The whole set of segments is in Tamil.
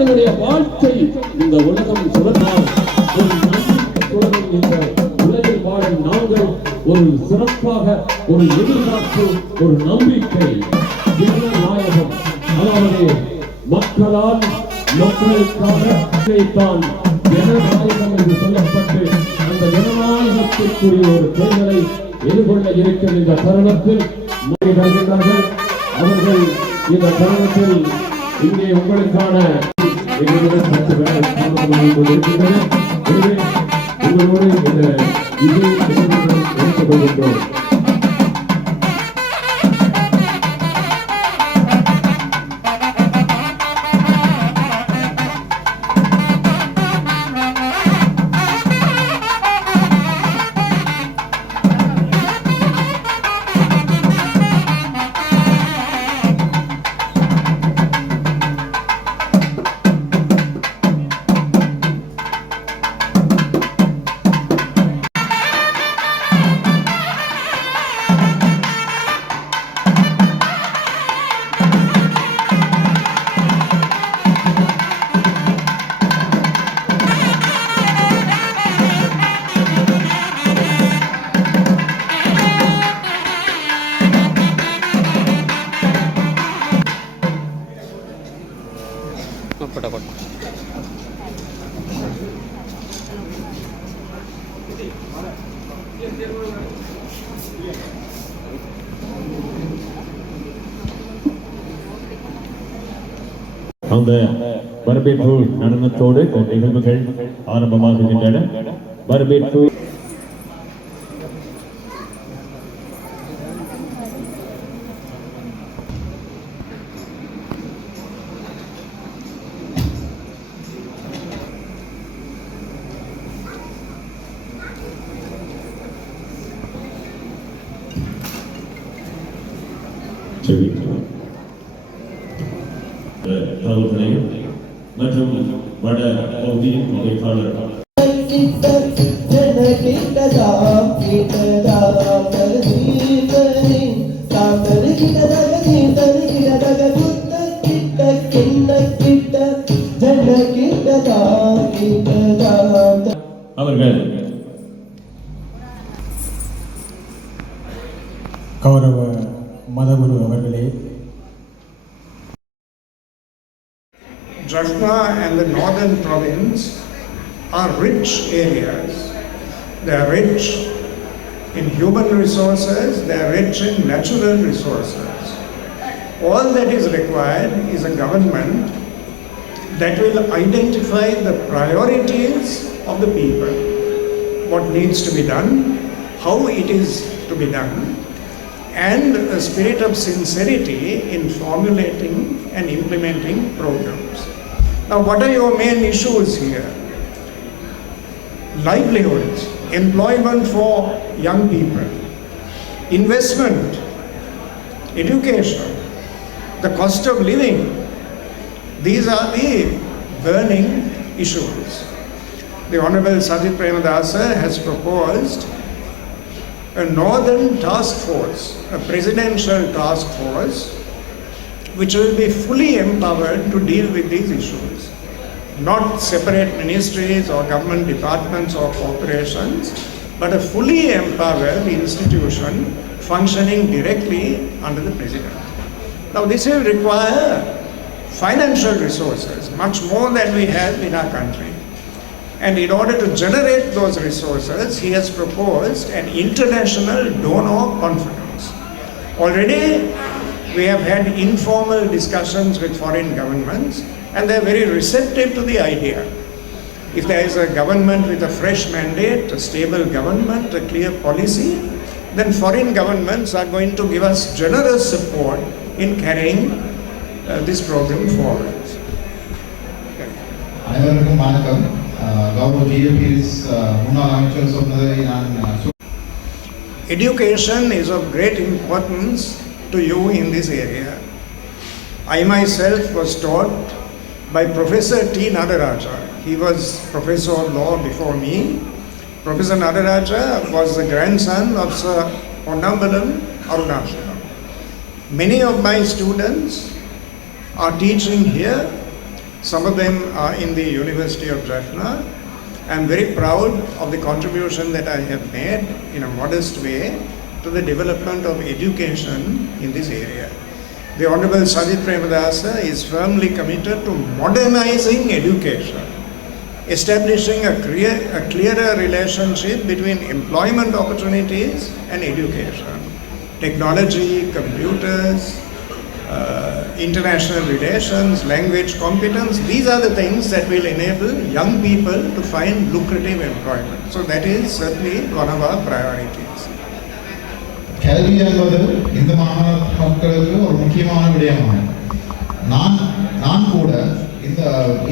மக்களினுடைய வாழ்க்கை இந்த உலகம் சுழன்றால் ஒரு நம்பிக்கை இந்த உலகில் வாழும் நாங்கள் ஒரு சிறப்பாக ஒரு எதிர்பார்ப்பு ஒரு நம்பிக்கை நாயகம் அதாவது மக்களால் மக்களுக்காக தான் ஜனநாயகம் என்று சொல்லப்பட்டு அந்த ஜனநாயகத்திற்குரிய ஒரு தேர்தலை எதிர்கொள்ள இருக்கும் இந்த தருணத்தில் வருகின்றார்கள் அவர்கள் இந்த தருணத்தில் இங்கே உங்களுக்கான எங்களுடன் உங்களோடு இந்த இது எடுத்துக் கொள்கின்றோம் அந்த வரவேற்பு நடனத்தோடு நிகழ்வுகள் ஆரம்பமாகின்றன வரவேற்பு Thank you. தகவல்களையும் மற்றும் வட பகுதியின் அமைப்பாளர் அவர்கள் கௌரவ மதகுரு அவர்களே Jaffna and the northern province are rich areas. They are rich in human resources, they are rich in natural resources. All that is required is a government that will identify the priorities of the people, what needs to be done, how it is to be done, and a spirit of sincerity in formulating and implementing programs. Now, what are your main issues here? Livelihoods, employment for young people, investment, education, the cost of living. These are the burning issues. The Honorable Sajid Premadasa has proposed a northern task force, a presidential task force, which will be fully empowered to deal with these issues. Not separate ministries or government departments or corporations, but a fully empowered institution functioning directly under the president. Now, this will require financial resources, much more than we have in our country. And in order to generate those resources, he has proposed an international donor conference. Already, we have had informal discussions with foreign governments, and they're very receptive to the idea. If there is a government with a fresh mandate, a stable government, a clear policy, then foreign governments are going to give us generous support in carrying uh, this program forward. அனைவருக்கும் வணக்கம் அஹ் கௌரவ ஜிஎபிஎஸ் முன்னாள் அமைச்சர் சொன்னதை நான் அஹ், சு- Education is of great importance to you in this area. I myself was taught by Professor T. Nadaraja. He was professor of law before me. Professor Nadaraja was the grandson of Sir Ponnambalam Arunachalam. Many of my students are teaching here Some of them are in the University of Jaffna. I'm very proud of the contribution that I have made in a modest way to the development of education in this area. The Honorable Sajid Premadasa is firmly committed to modernizing education, establishing a, clear, a clearer relationship between employment opportunities and education. Technology, computers, uh, international relations, language competence, these are the things that will enable young people to find lucrative employment. So that is certainly one of our priorities. கல்வி என்பது இந்த மாகாண மக்களுக்கு ஒரு முக்கியமான விடயமாகும். நான் நான் கூட இந்த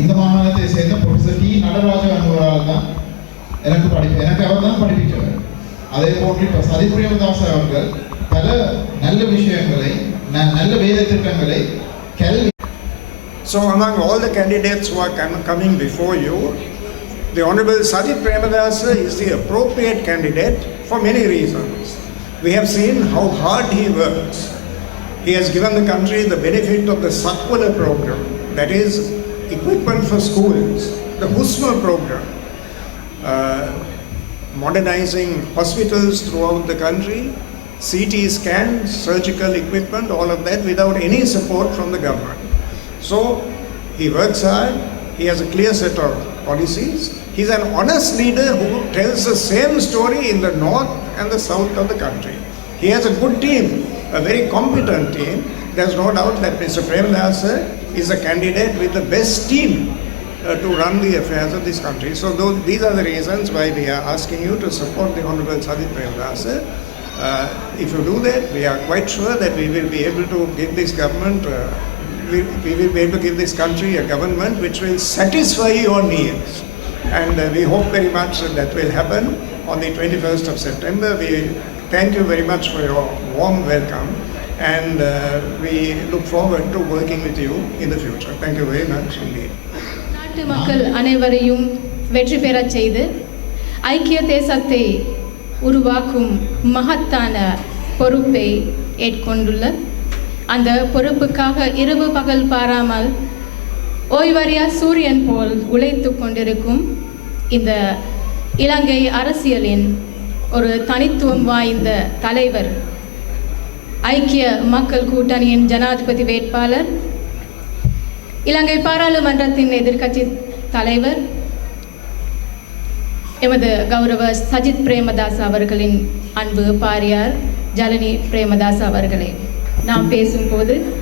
இந்த மாகாணத்தை சேர்ந்த ப்ரொஃபசர் டி. நடராஜ என்பவரால் தான் எனக்கு படிப்பு எனக்கு அவர் தான் படிப்பிச்சவர் அதே போன்று இப்போ சதி பிரேமதாஸ் அவர்கள் பல நல்ல விஷயங்களை நல்ல வேத திட்டங்களை கல்வி So among all the candidates who are com- coming before you, the Honorable Sajid Premadasa is the appropriate candidate for many reasons. We have seen how hard he works. He has given the country the benefit of the Sakwala program, that is, equipment for schools, the HUSMA program, uh, modernizing hospitals throughout the country, CT scans, surgical equipment, all of that without any support from the government. So he works hard, he has a clear set of policies. He's an honest leader who tells the same story in the north and the south of the country. He has a good team, a very competent team. There's no doubt that Mr. Premadasa is a candidate with the best team uh, to run the affairs of this country. So those, these are the reasons why we are asking you to support the Honorable Sajid Premadasa. Uh, if you do that, we are quite sure that we will be able to give this government, uh, we, we will be able to give this country a government which will satisfy your needs. And uh, we hope very much that that will happen on the 21st of September. We thank you very much for your warm welcome and uh, we look forward to working with you in the future. Thank you very much indeed. நாட்டு மக்கள் அனைவரையும் வெற்றி பெறச் செய்து ஐக்கிய தேசத்தை உருவாக்கும் மகத்தான பொறுப்பை ஏற்கொண்டுள்ள அந்த பொறுப்புக்காக இரவு பகல் பாராமல் ஓய்வறியா சூரியன் போல் உழைத்து கொண்டிருக்கும் இந்த இலங்கை அரசியலின் ஒரு தனித்துவம் வாய்ந்த தலைவர் ஐக்கிய மக்கள் கூட்டணியின் ஜனாதிபதி வேட்பாளர் இலங்கை பாராளுமன்றத்தின் எதிர்க்கட்சி தலைவர் எமது கௌரவ சஜித் பிரேமதாஸ் அவர்களின் அன்பு பாரியார் ஜலனி பிரேமதாஸ் அவர்களே. நான் பேசும்போது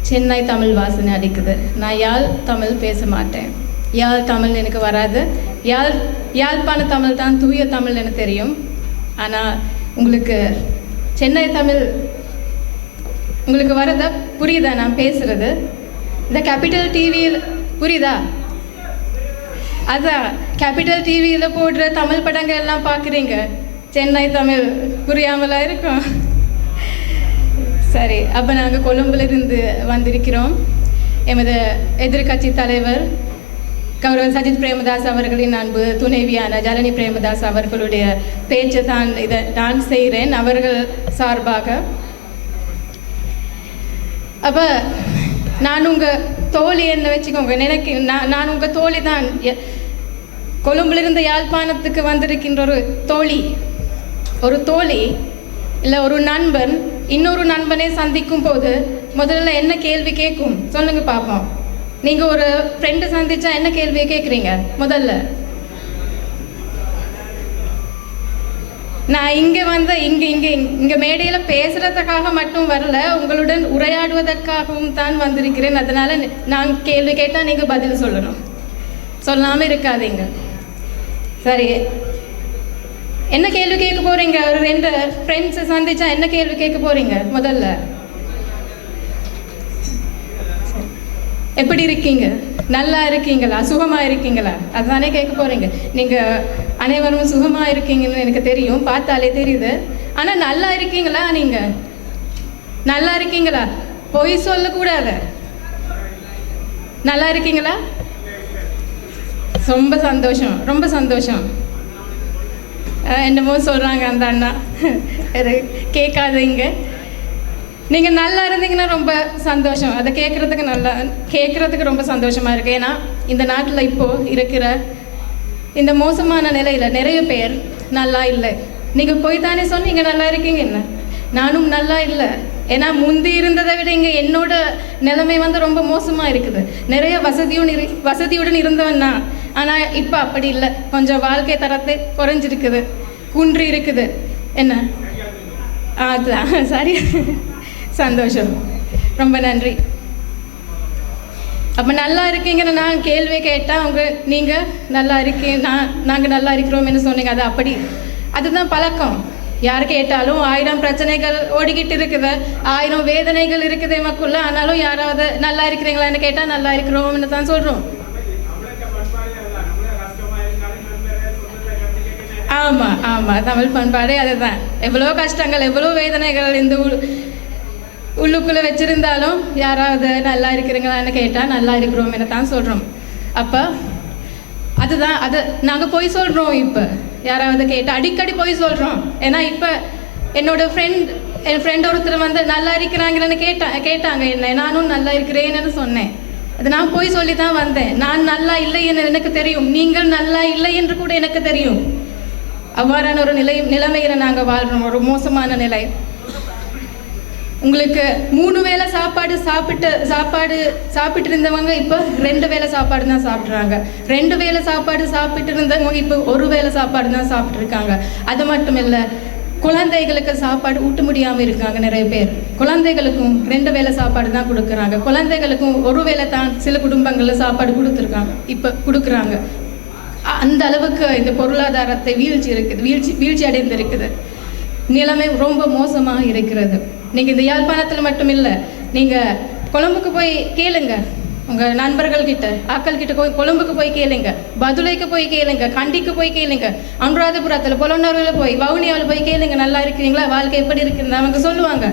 சென்னை தமிழ் வாசனை அடிக்குது. நான் யாழ் தமிழ் பேச மாட்டேன். யாழ் தமிழ் எனக்கு வராது. யாழ் யாழ்ப்பாண தமிழ் தான் தூய தமிழ் எனக்கு தெரியும். ஆனால் உங்களுக்கு சென்னை தமிழ் உங்களுக்கு வரதா? புரியுதா? நான் பேசுறது. இந்த கேபிட்டல் டிவியில் புரியுதா? அதான் கேபிட்டல் டிவியில் போடுற தமிழ் படங்கள் எல்லாம் பார்க்குறீங்க சென்னை தமிழ் புரியாமலா இருக்கும்? சரி அப்போ நாங்கள் கொழும்புலேருந்து வந்திருக்கிறோம். எமது எதிர்க்கட்சி தலைவர் கௌரவ சஜித் பிரேமதாஸ் அவர்களின் அன்பு துணைவியான ஜலனி பிரேமதாஸ் அவர்களுடைய பேச்சு தான் இதை நான் செய்கிறேன் அவர்கள் சார்பாக. அப்போ நான் உங்கள் தோழி என்ன வச்சுக்கோங்க நினைக்க நான் நான் உங்கள் தோழி தான். எ- கொழும்பிலிருந்து யாழ்ப்பாணத்துக்கு வந்திருக்கின்ற ஒரு தோழி ஒரு தோழி இல்லை ஒரு நண்பன் இன்னொரு நண்பனை சந்திக்கும் போது முதல்ல என்ன கேள்வி கேட்கும்? சொல்லுங்க பார்ப்போம். நீங்கள் ஒரு ஃப்ரெண்டு சந்திச்சா என்ன கேள்வியை கேட்குறீங்க முதல்ல. நான் இங்கே வந்த இங்கே இங்கே இங்கே மேடையில் பேசுகிறதுக்காக மட்டும் வரல உங்களுடன் உரையாடுவதற்காகவும் தான் வந்திருக்கிறேன். அதனால் நான் கேள்வி கேட்டால் நீங்கள் பதில் சொல்லணும். சொல்லாமல் இருக்காதீங்க. சரி. என்ன கேள்வி கேட்க போகிறீங்க ஒரு ரெண்டு ஃப்ரெண்ட்ஸை சந்திச்சா என்ன கேள்வி கேட்க போகிறீங்க முதல்ல. எப்படி இருக்கீங்க? நல்லா இருக்கீங்களா? சுகமாக இருக்கீங்களா? அதுதானே கேட்க போகிறீங்க நீங்கள் அனைவரும் சுகமாக இருக்கீங்கன்னு எனக்கு தெரியும். பார்த்தாலே தெரியுது. ஆனால் நல்லா இருக்கீங்களா நீங்கள் நல்லா இருக்கீங்களா? பொய் சொல்லக்கூடாது. நல்லா இருக்கீங்களா? ரொம்ப சந்தோஷம். ரொம்ப சந்தோஷம். என்னமோ சொல்கிறாங்க அந்த அண்ணா. கேட்காதீங்க. நீங்கள் நல்லா இருந்தீங்கன்னா ரொம்ப சந்தோஷம். அதை கேட்குறதுக்கு நல்லா கேட்குறதுக்கு ரொம்ப சந்தோஷமாக இருக்குது ஏன்னா இந்த நாட்டில் இப்போது இருக்கிற இந்த மோசமான நிலையில் நிறைய பேர் நல்லா இல்லை. நீங்கள் போய் தானே சொன்னீங்க நல்லா இருக்கீங்க என்ன நானும் நல்லா இல்லை. ஏன்னா முந்தி இருந்ததை விட இங்கே என்னோட நிலைமை வந்து ரொம்ப மோசமாக இருக்குது. நிறைய வசதியும் இரு வசதியுடன் இருந்தவன் தான் ஆனால் இப்போ அப்படி இல்லை. கொஞ்சம் வாழ்க்கை தரத்தை குறைஞ்சிருக்குது. குன்றி இருக்குது. என்ன? அதுதான் சரி. சந்தோஷம். ரொம்ப நன்றி. அப்போ நல்லா இருக்கீங்கன்னு நான் கேள்வி கேட்டால் அவங்க நீங்கள் நல்லா இருக்கீங்க நான் நாங்கள் நல்லா இருக்கிறோம்னு சொன்னீங்க. அது அப்படி அதுதான் பழக்கம். யார் கேட்டாலும் ஆயிரம் பிரச்சனைகள் ஓடிக்கிட்டு இருக்குது. ஆயிரம் வேதனைகள் இருக்குது எமக்குள்ள. ஆனாலும் யாராவது நல்லா இருக்கிறீங்களான்னு கேட்டால் நல்லா இருக்கிறோம்னு தான் சொல்கிறோம் ஆமாம் ஆமாம் தமிழ் பண்பாடே அதுதான். எவ்வளோ கஷ்டங்கள் எவ்வளோ வேதனைகள் இந்த உள்ளுக்குள்ளே வச்சிருந்தாலும் யாராவது நல்லா இருக்கிறீங்களான்னு கேட்டால் நல்லா இருக்கிறோம்னு தான் சொல்கிறோம் அப்போ அதுதான் அது நாங்கள் போய் சொல்கிறோம் இப்போ. யாராவது கேட்டால் அடிக்கடி போய் சொல்கிறோம் ஏன்னா இப்போ என்னோட ஃப்ரெண்ட் என் ஃப்ரெண்ட் ஒருத்தர் வந்து நல்லா இருக்கிறாங்கன்னு கேட்டா கேட்டாங்க என்ன. நானும் நல்லா இருக்கிறேன்னு சொன்னேன். அது நான் போய் சொல்லி தான் வந்தேன். நான் நல்லா இல்லை என்று எனக்கு தெரியும். நீங்கள் நல்லா இல்லை என்று கூட எனக்கு தெரியும். அவ்வாறான ஒரு நிலை நிலைமையில நாங்கள் வாழ்கிறோம் ஒரு மோசமான நிலை. உங்களுக்கு மூணு வேளை சாப்பாடு சாப்பிட்டு சாப்பாடு சாப்பிட்டு இருந்தவங்க இப்போ ரெண்டு வேளை சாப்பாடு தான் சாப்பிட்றாங்க. ரெண்டு வேளை சாப்பாடு சாப்பிட்டு இருந்தவங்க இப்போ ஒரு வேளை சாப்பாடு தான் சாப்பிட்ருக்காங்க அது மட்டும் இல்லை குழந்தைகளுக்கு சாப்பாடு ஊட்ட முடியாமல் இருக்காங்க நிறைய பேர். குழந்தைகளுக்கும் ரெண்டு வேளை சாப்பாடு தான் கொடுக்குறாங்க. குழந்தைகளுக்கும் ஒரு வேளை தான் சில குடும்பங்களில் சாப்பாடு கொடுத்துருக்காங்க. இப்போ கொடுக்குறாங்க. அ- அந்த அளவுக்கு இந்த பொருளாதாரத்தை வீழ்ச்சி இருக்குது வீழ்ச்சி வீழ்ச்சி அடைந்திருக்குது. நிலைமை ரொம்ப மோசமாக இருக்கிறது. நீங்கள் இந்த யாழ்ப்பாணத்தில் மட்டும் இல்லை நீங்கள் கொழம்புக்கு போய் கேளுங்க. உங்கள் நண்பர்கள் கிட்ட ஆக்கள் கிட்ட போய் கொழும்புக்கு போய் கேளுங்க. பதுளைக்கு போய் கேளுங்க கண்டிக்கு போய் கேளுங்க. அனுராதபுரத்தில் பொலன்னூரில் போய் வவுனியாவில் போய் கேளுங்க நல்லா இருக்கிறீங்களா? வாழ்க்கை எப்படி இருக்குன்னு அவங்க சொல்லுவாங்க.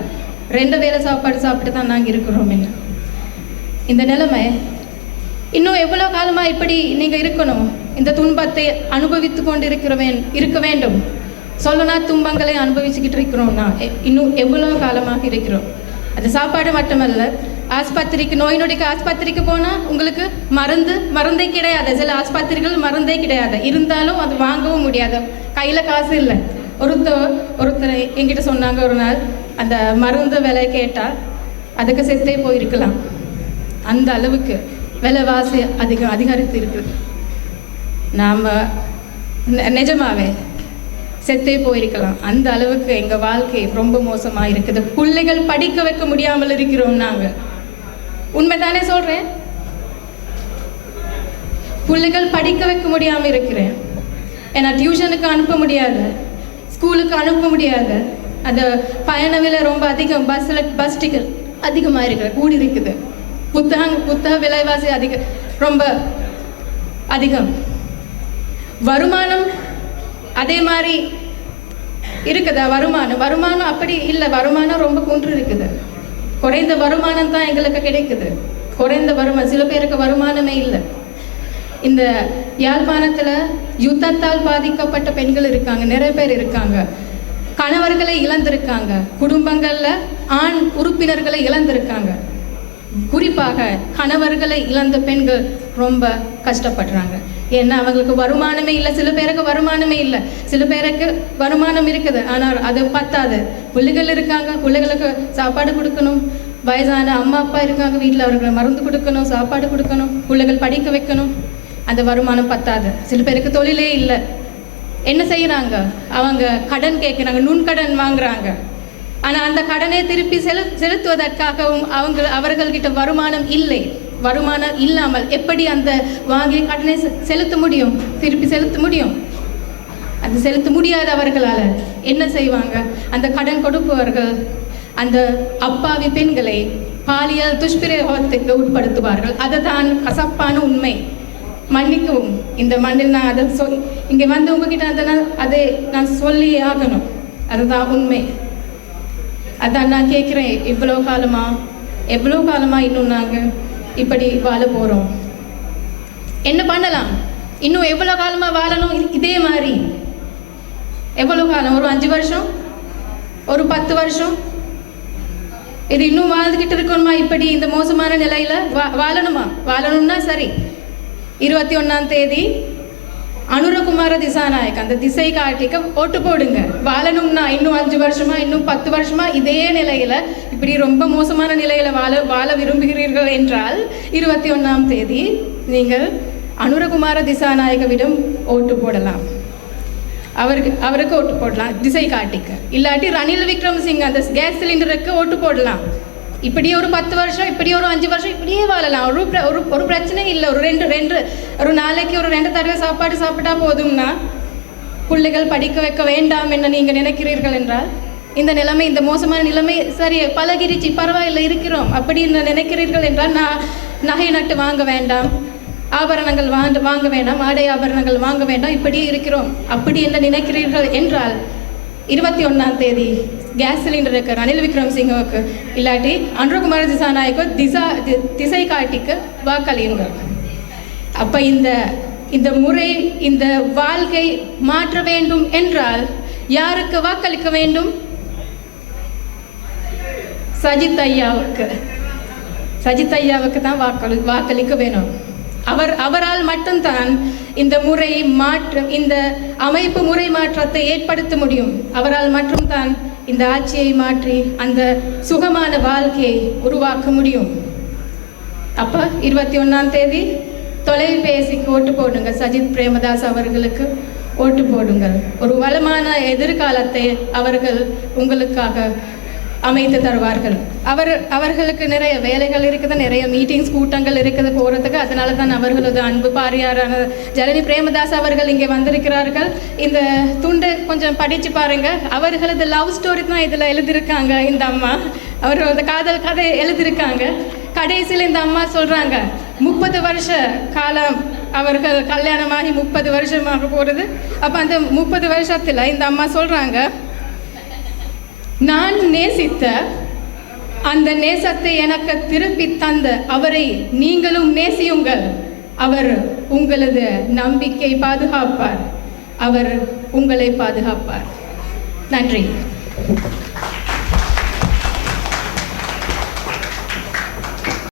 ரெண்டு வேளை சாப்பாடு சாப்பிட்டு தான் நாங்கள் இருக்கிறோம் என்ன. இந்த நிலைமை இன்னும் எவ்வளோ காலமாக இப்படி நீங்கள் இருக்கணும்? இந்த துன்பத்தை அனுபவித்து கொண்டு இருக்கிற இருக்க வேண்டும். சொல்லணும்னா துன்பங்களை அனுபவிச்சுக்கிட்டு இருக்கிறோம்னா எ- இன்னும் எவ்வளோ காலமாக இருக்கிறோம்? அது சாப்பாடு மட்டுமல்ல ஆஸ்பத்திரிக்கு நோய் நொடிக்கு ஆஸ்பத்திரிக்கு போனால் உங்களுக்கு மருந்து மருந்தே கிடையாது. சில ஆஸ்பத்திரிகள் மருந்தே கிடையாது. இருந்தாலும் அது வாங்கவும் முடியாது. கையில் காசு இல்லை. ஒருத்தர் ஒருத்தர் என்கிட்ட சொன்னாங்க ஒரு நாள் அந்த மருந்து விலை கேட்டால் அதுக்கு செத்தே போயிருக்கலாம். அந்த அளவுக்கு விலைவாசி அதிகம் அதிகரித்து இருக்குது நாம் நிஜமாவே செத்தே போயிருக்கலாம். அந்த அளவுக்கு எங்கள் வாழ்க்கை ரொம்ப மோசமாக இருக்குது. பிள்ளைகள் படிக்க வைக்க முடியாமல் இருக்கிறோம் நாங்கள். உண்மைதானே சொல்கிறேன் பிள்ளைகள் படிக்க வைக்க முடியாமல் இருக்கிறேன். ஏன்னா டியூஷனுக்கு அனுப்ப முடியாது. ஸ்கூலுக்கு அனுப்ப முடியாது. அந்த பயண விலை ரொம்ப அதிகம். பஸ்ஸில் பஸ் டிக்கெட் அதிகமாக இருக்கிற கூடி இருக்குது. புத்தகம் புத்தக விலைவாசி அதிக ரொம்ப அதிகம். வருமானம் அதே மாதிரி இருக்குதா வருமானம்? வருமானம் அப்படி இல்லை. வருமானம் ரொம்ப குன்று இருக்குது. குறைந்த வருமானம் தான் எங்களுக்கு கிடைக்குது. குறைந்த வருமானம் சில பேருக்கு வருமானமே இல்லை. இந்த யாழ்ப்பாணத்தில் யுத்தத்தால் பாதிக்கப்பட்ட பெண்கள் இருக்காங்க. நிறைய பேர் இருக்காங்க. கணவர்களை இழந்திருக்காங்க. குடும்பங்களில் ஆண் உறுப்பினர்களை இழந்திருக்காங்க. குறிப்பாக கணவர்களை இழந்த பெண்கள் ரொம்ப கஷ்டப்படுறாங்க. ஏன்னா அவங்களுக்கு வருமானமே இல்லை சில பேருக்கு வருமானமே இல்லை. சில பேருக்கு வருமானம் இருக்குது ஆனால் அது பத்தாது. பிள்ளைகள் இருக்காங்க பிள்ளைகளுக்கு சாப்பாடு கொடுக்கணும். வயசான அம்மா அப்பா இருக்காங்க வீட்டில் அவர்களை மருந்து கொடுக்கணும் சாப்பாடு கொடுக்கணும் பிள்ளைகள் படிக்க வைக்கணும். அந்த வருமானம் பத்தாது. சில பேருக்கு தொழிலே இல்லை. என்ன செய்கிறாங்க அவங்க கடன் கேட்குறாங்க நுண்கடன் வாங்குறாங்க. ஆனால் அந்த கடனை திருப்பி செலு செலுத்துவதற்காகவும் அவங்க அவர்கள்கிட்ட வருமானம் இல்லை. வருமானம் இல்லாமல் எப்படி அந்த வாங்கிய கடனை செ- செலுத்த முடியும்? திருப்பி செலுத்த முடியும்? அது செலுத்த முடியாத அவர்களால் என்ன செய்வாங்க? அந்த கடன் கொடுப்பவர்கள் அந்த அப்பாவி பெண்களை பாலியல் துஷ்பிரயோகத்துக்கு உட்படுத்துவார்கள். அதுதான் கசப்பான உண்மை. மன்னிக்கவும் இந்த மண்ணில் நான் அதை சொல் இங்கே வந்து உங்ககிட்ட அதை நான் அதை நான் சொல்லி ஆகணும். அதுதான் உண்மை. அதான் நான் கேட்குறேன் இவ்வளோ காலமா? எவ்வளோ காலமா இன்னும் நாங்கள் இப்படி வாழ போகிறோம் என்ன பண்ணலாம்? இன்னும் எவ்வளோ காலமாக வாழணும்? இதே மாதிரி. எவ்வளோ காலம்? ஒரு அஞ்சு வருஷம்? ஒரு பத்து வருஷம்? இது இன்னும் வாழ்ந்துக்கிட்டு இருக்கணுமா? இப்படி இந்த மோசமான நிலையில் வா- வாழணுமா? வாழணும்னா சரி. இருபத்தி ஒன்றாம் தேதி அனுரகுமார திசாநாயக் அந்த திசை காட்டிக்க ஓட்டு போடுங்க. வாழணும்னா இன்னும் அஞ்சு வருஷமா இன்னும் பத்து வருஷமா இதே நிலையில இப்படி ரொம்ப மோசமான நிலையில வாழ வாழ விரும்புகிறீர்கள் என்றால் இருபத்தி ஒன்றாம் தேதி நீங்கள் அனுரகுமார திசாநாயகவிடம் ஓட்டு போடலாம். அவருக்கு அவருக்கு ஓட்டு போடலாம் திசை காட்டிக்க. இல்லாட்டி ரணில் விக்ரம் சிங் அந்த கேஸ் சிலிண்டருக்கு ஓட்டு போடலாம். இப்படி ஒரு பத்து வருஷம் இப்படி ஒரு அஞ்சு வருஷம் இப்படியே வாழலாம். ஒரு ஒரு ஒரு பிரச்சனை இல்லை. ஒரு ரெண்டு ரெண்டு ஒரு நாளைக்கு ஒரு ரெண்டு தடவை சாப்பாடு சாப்பிட்டா போதும்னா பிள்ளைகள் படிக்க வைக்க வேண்டாம் என்ன நீங்கள் நினைக்கிறீர்கள் என்றால் இந்த நிலைமை இந்த மோசமான நிலைமை சரி பழகிருச்சு பரவாயில்லை இருக்கிறோம் அப்படி நினைக்கிறீர்கள் என்றால் நான் நகை நட்டு வாங்க வேண்டாம் ஆபரணங்கள் வாங்க வாங்க வேண்டாம் ஆடை ஆபரணங்கள் வாங்க வேண்டாம் இப்படியே இருக்கிறோம். அப்படி என்ன நினைக்கிறீர்கள் என்றால் இருபத்தி ஒன்றாம் தேதி கேஸ் சிலிண்டருக்கு ரணில் விக்ரம் சிங்கவுக்கு இல்லாட்டி அனுரகுமார திசாநாயக்கோ திசா தி- திசை காட்டிக்கு வாக்களியுங்கள். அப்போ இந்த இந்த முறை இந்த வாழ்க்கை மாற்ற வேண்டும் என்றால் யாருக்கு வாக்களிக்க வேண்டும்? சஜித் ஐயாவுக்கு. சஜித் ஐயாவுக்கு தான் வாக்களி வாக்களிக்க வேணும். அவர் அவரால் மட்டும்தான் இந்த முறை மாற்றம் இந்த அமைப்பு முறை மாற்றத்தை ஏற்படுத்த முடியும். அவரால் மட்டும்தான் இந்த ஆட்சியை மாற்றி அந்த சுகமான வாழ்க்கையை உருவாக்க முடியும். அப்போ இருபத்தி ஒன்றாம் தேதி தொலைபேசிக்கு ஓட்டு போடுங்க. சஜித் பிரேமதாஸ் அவர்களுக்கு ஓட்டு போடுங்கள். ஒரு வளமான எதிர்காலத்தை அவர்கள் உங்களுக்காக அமைத்து தருவார்கள். அவர் அவர்களுக்கு நிறைய வேலைகள் இருக்குது நிறைய மீட்டிங்ஸ் கூட்டங்கள் இருக்குது போகிறதுக்கு அதனால தான் அவர்களது அன்பு பாரியாரான ஜனனி பிரேமதாஸ் அவர்கள் இங்கே வந்திருக்கிறார்கள். இந்த துண்டு கொஞ்சம் படித்து பாருங்கள் அவர்களது லவ் ஸ்டோரி தான் இதில் எழுதியிருக்காங்க இந்த அம்மா. அவர்களது காதல் கதை எழுதியிருக்காங்க. கடைசியில் இந்த அம்மா சொல்கிறாங்க முப்பது வருஷ காலம் அவர்கள் கல்யாணமாகி முப்பது வருஷமாக போகிறது அப்போ அந்த முப்பது வருஷத்தில் இந்த அம்மா சொல்கிறாங்க நான் நேசித்த அந்த நேசத்தை எனக்கு திருப்பி தந்த அவரை நீங்களும் நேசியுங்கள். அவர் உங்களது நம்பிக்கை பாதுகாப்பார். அவர் உங்களை பாதுகாப்பார். நன்றி.